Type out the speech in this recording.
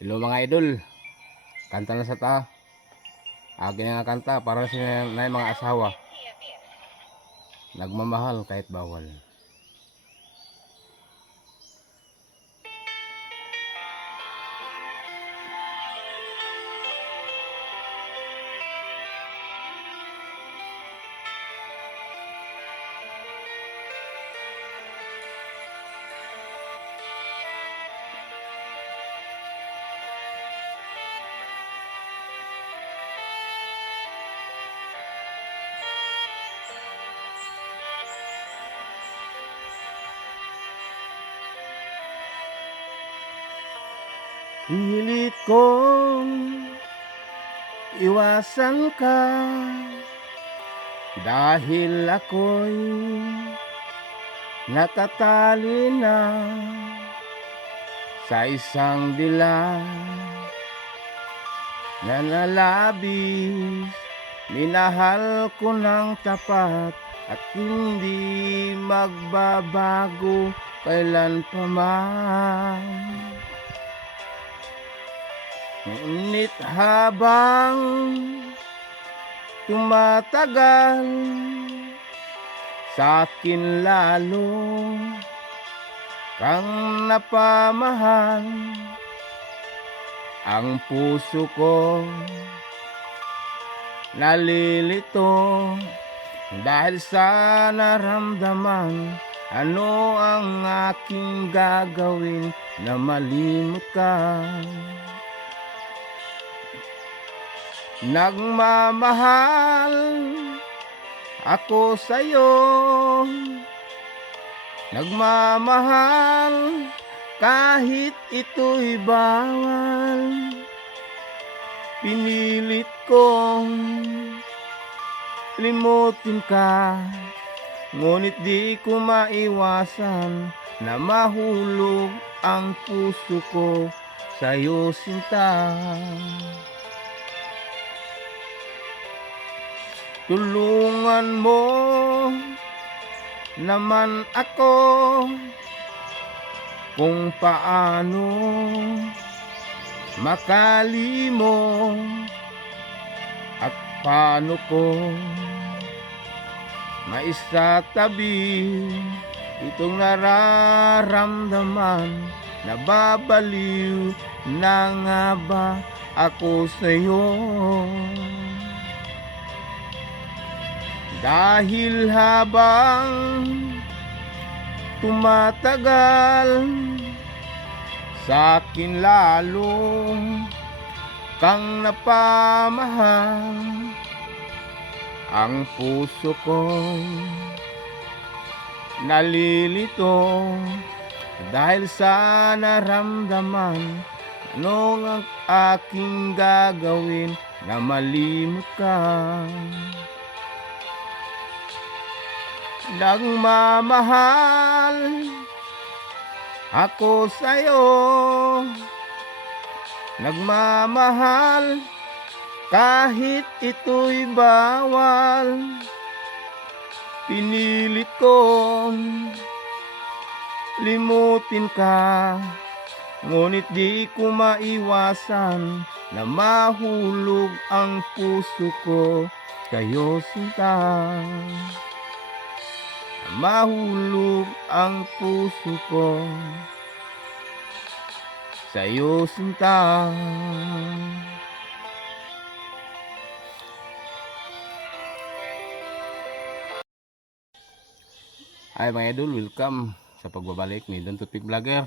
Hello mga idol, kanta na sa ta. Akin nga kanta para sa na mga asawa. Nagmamahal kahit bawal. Pilit kong iwasan ka dahil ako'y natatali na sa isang dilag na nalabis. Minahal ko ng tapat at hindi magbabago kailan pa man. Ngunit habang tumatagal, sa'kin lalo kang napamahal. Ang puso ko nalilito dahil sa naramdaman. Ano ang aking gagawin na malimot ka? Nagmamahal ako sa'yo, nagmamahal kahit ito'y bawal. Pinilit kong limutin ka, ngunit di ko maiwasan na mahulog ang puso ko sa'yo, sinta. Tulungan mo naman ako kung paano makalimot at paano ko maisatabi itong nararamdaman. Nababaliw na nga ba ako sa'yo? Dahil habang tumatagal, sa'kin lalo kang napamahal. Ang puso ko'y nalilito dahil sa naramdaman. Anong ang aking gagawin na malimot ka? Nagmamahal ako sa'yo, nagmamahal kahit ito'y bawal. Pinilit kong limutin ka, ngunit di ko maiwasan na mahulog ang puso ko sa'yo, sinta. Mahulog ang puso ko sa'yo, sinta. Hi mga idol, welcome sa pagbabalik ni Don Tupik Vlogger.